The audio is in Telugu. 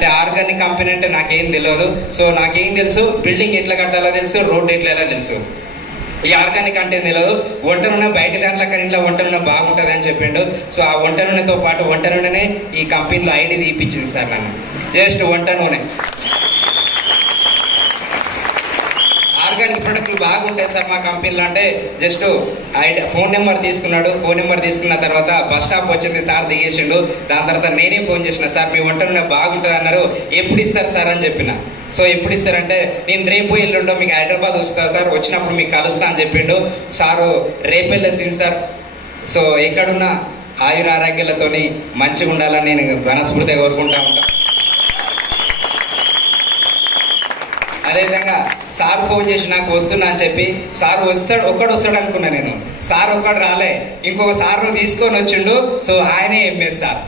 అంటే ఆర్గానిక్ కంపెనీ అంటే నాకేం తెలియదు. సో నాకేం తెలుసు, బిల్డింగ్ ఎట్లా కట్టాలో తెలుసు, రోడ్డు ఎట్లా ఎలా తెలుసు. ఈ ఆర్గానిక్ అంటే తెలియదు. వంట నూనె బయట దాంట్లో కానీ ఇంట్లో వంట నూనె బాగుంటుంది అని చెప్పిండు. సో ఆ వంట నూనెతో పాటు వంట నూనెనే ఈ కంపెనీలో ఐడి తీపిచ్చింది సార్ నన్ను. జస్ట్ వంట నూనె ఆర్గానిక్ ప్రొడక్ట్లు బాగుంటాయి సార్ మా కంపెనీలో. అంటే జస్ట్ ఫోన్ నెంబర్ తీసుకున్నాడు. ఫోన్ నెంబర్ తీసుకున్న తర్వాత బస్ స్టాప్ వచ్చింది, సార్ దిగేసిండు. దాని తర్వాత నేనే ఫోన్ చేసిన, సార్ మీ వంట నూనె బాగుంటుంది అన్నారు, ఎప్పుడు ఇస్తారు సార్ అని చెప్పిన. సో ఎప్పుడు ఇస్తారంటే, నేను రేపు ఎల్లుండో మీకు హైదరాబాద్ వస్తా సార్, వచ్చినప్పుడు మీకు కలుస్తా అని చెప్పిండు. సారు రేపు వెళ్ళేసింది సార్. సో ఎక్కడున్నా ఆయుర ఆరోగ్యాలతోని మంచిగా ఉండాలని నేను మనస్ఫూర్తిగా కోరుకుంటా ఉంటాను. అదేవిధంగా సార్ ఫోన్ చేసి నాకు వస్తున్నా అని చెప్పి, సార్ ఒక్కడు వస్తాడు అనుకున్నా నేను. సార్ ఒక్కడు రాలే, ఇంకొక సార్ను తీసుకొని వచ్చిండు. సో ఆయనే ఎంఎస్ సార్.